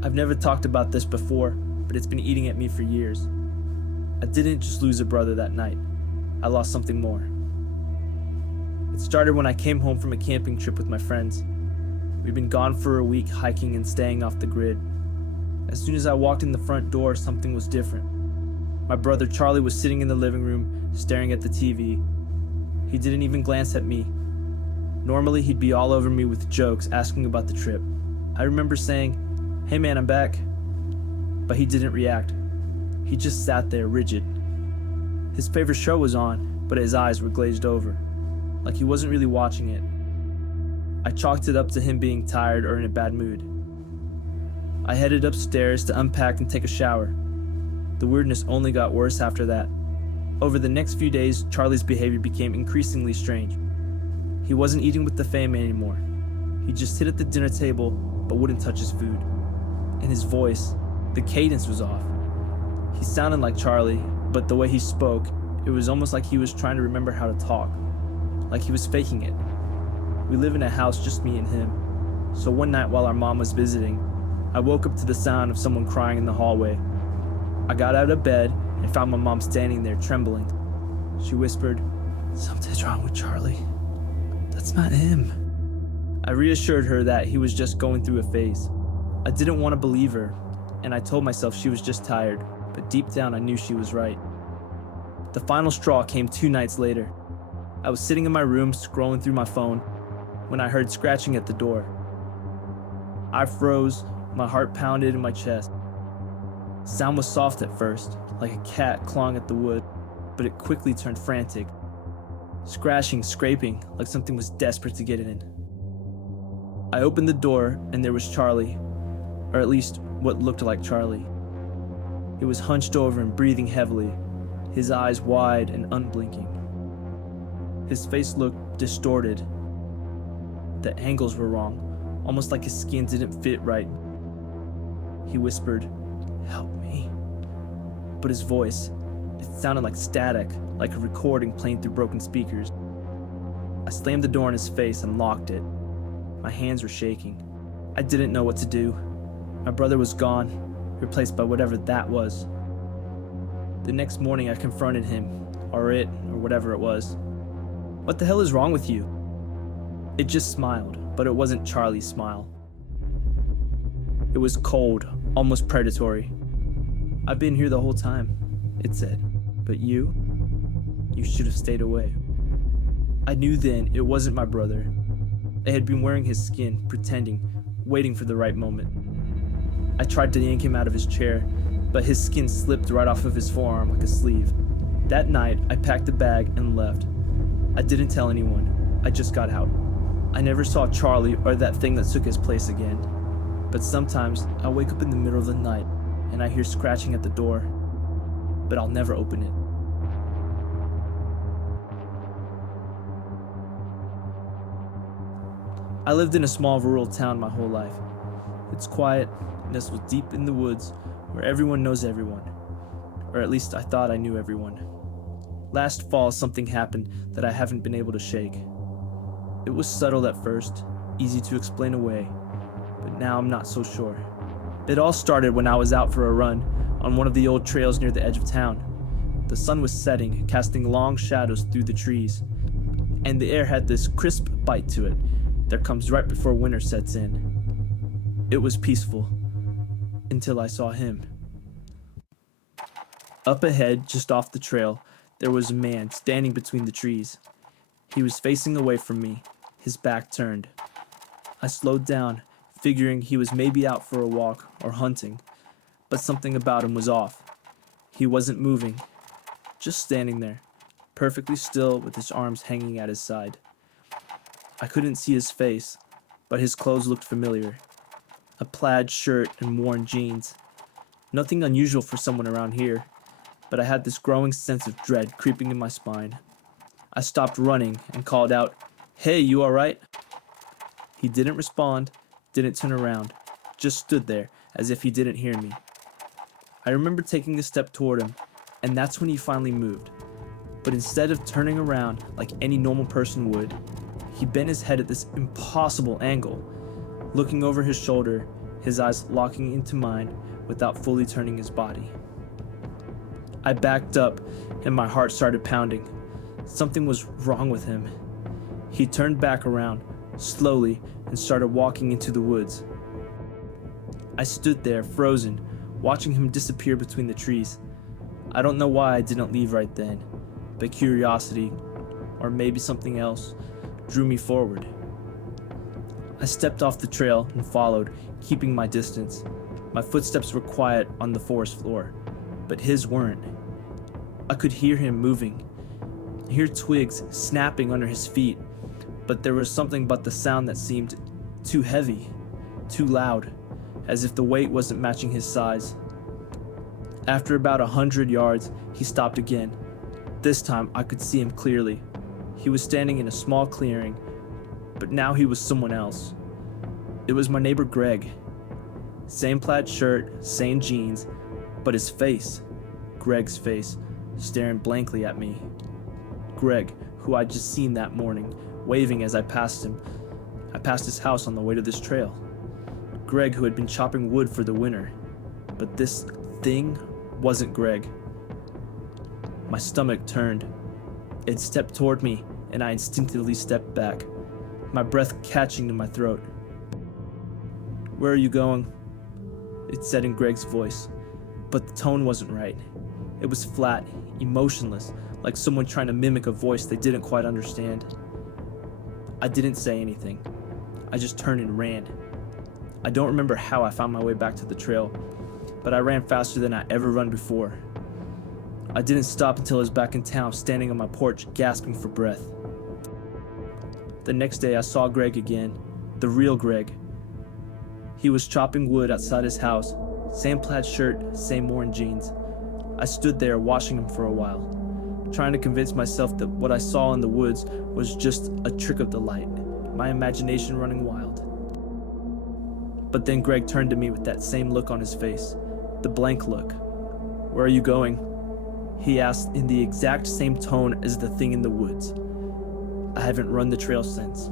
I've never talked about this before, but it's been eating at me for years. I didn't just lose a brother that night. I lost something more. It started when I came home from a camping trip with my friends. We'd been gone for a week hiking and staying off the grid. As soon as I walked in the front door, something was different. My brother Charlie was sitting in the living room, staring at the TV. He didn't even glance at me. Normally, he'd be all over me with jokes, asking about the trip. I remember saying, "Hey man, I'm back." But he didn't react. He just sat there, rigid. His favorite show was on, but his eyes were glazed over, like he wasn't really watching it. I chalked it up to him being tired or in a bad mood. I headed upstairs to unpack and take a shower. The weirdness only got worse after that. Over the next few days, Charlie's behavior became increasingly strange. He wasn't eating with the family anymore. He'd just sit at the dinner table, but wouldn't touch his food. And his voice, the cadence was off. He sounded like Charlie, but the way he spoke, it was almost like he was trying to remember how to talk. Like he was faking it. We live in a house, just me and him. So one night while our mom was visiting, I woke up to the sound of someone crying in the hallway. I got out of bed and found my mom standing there, trembling. She whispered, "Something's wrong with Charlie. That's not him." I reassured her that he was just going through a phase. I didn't want to believe her, and I told myself she was just tired, but deep down I knew she was right. The final straw came 2 nights later. I was sitting in my room scrolling through my phone when I heard scratching at the door. I froze, my heart pounded in my chest. Sound was soft at first, like a cat clawing at the wood, but it quickly turned frantic. Scratching, scraping, like something was desperate to get in. I opened the door and there was Charlie, or at least what looked like Charlie. He was hunched over and breathing heavily, his eyes wide and unblinking. His face looked distorted. The angles were wrong, almost like his skin didn't fit right. He whispered, "Help me." But his voice, it sounded like static, like a recording playing through broken speakers. I slammed the door in his face and locked it. My hands were shaking. I didn't know what to do. My brother was gone, replaced by whatever that was. The next morning I confronted him, or it, or whatever it was. "What the hell is wrong with you?" It just smiled, but it wasn't Charlie's smile. It was cold, almost predatory. "I've been here the whole time," it said. "But you should have stayed away." I knew then it wasn't my brother. They had been wearing his skin, pretending, waiting for the right moment. I tried to yank him out of his chair, but his skin slipped right off of his forearm like a sleeve. That night, I packed a bag and left. I didn't tell anyone. I just got out. I never saw Charlie or that thing that took his place again. But sometimes I wake up in the middle of the night and I hear scratching at the door, but I'll never open it. I lived in a small rural town my whole life. It's quiet, nestled deep in the woods, where everyone knows everyone. Or at least I thought I knew everyone. Last fall, something happened that I haven't been able to shake. It was subtle at first, easy to explain away, but now I'm not so sure. It all started when I was out for a run on one of the old trails near the edge of town. The sun was setting, casting long shadows through the trees, and the air had this crisp bite to it that comes right before winter sets in. It was peaceful, until I saw him. Up ahead, just off the trail, there was a man standing between the trees. He was facing away from me, his back turned. I slowed down, figuring he was maybe out for a walk or hunting, but something about him was off. He wasn't moving, just standing there, perfectly still with his arms hanging at his side. I couldn't see his face, but his clothes looked familiar. A plaid shirt and worn jeans. Nothing unusual for someone around here, but I had this growing sense of dread creeping in my spine. I stopped running and called out, "Hey, you all right?" He didn't respond, didn't turn around, just stood there as if he didn't hear me. I remember taking a step toward him, and that's when he finally moved. But instead of turning around like any normal person would, he bent his head at this impossible angle. Looking over his shoulder, his eyes locking into mine without fully turning his body. I backed up and my heart started pounding. Something was wrong with him. He turned back around, slowly, and started walking into the woods. I stood there, frozen, watching him disappear between the trees. I don't know why I didn't leave right then, but curiosity, or maybe something else, drew me forward. I stepped off the trail and followed, keeping my distance. My footsteps were quiet on the forest floor, but his weren't. I could hear him moving, hear twigs snapping under his feet, but there was something about the sound that seemed too heavy, too loud, as if the weight wasn't matching his size. After about 100 yards, he stopped again. This time I could see him clearly. He was standing in a small clearing, but now he was someone else. It was my neighbor Greg. Same plaid shirt, same jeans, but his face, Greg's face, staring blankly at me. Greg, who I'd just seen that morning, waving as I passed him. I passed his house on the way to this trail. Greg, who had been chopping wood for the winter. But this thing wasn't Greg. My stomach turned. It stepped toward me, and I instinctively stepped back, my breath catching in my throat. "Where are you going?" It said in Greg's voice, but the tone wasn't right. It was flat, emotionless, like someone trying to mimic a voice they didn't quite understand. I didn't say anything. I just turned and ran. I don't remember how I found my way back to the trail, but I ran faster than I ever run before. I didn't stop until I was back in town, standing on my porch, gasping for breath. The next day I saw Greg again, the real Greg. He was chopping wood outside his house, same plaid shirt, same worn jeans. I stood there watching him for a while, trying to convince myself that what I saw in the woods was just a trick of the light, my imagination running wild. But then Greg turned to me with that same look on his face, the blank look. "Where are you going?" he asked in the exact same tone as the thing in the woods. I haven't run the trail since.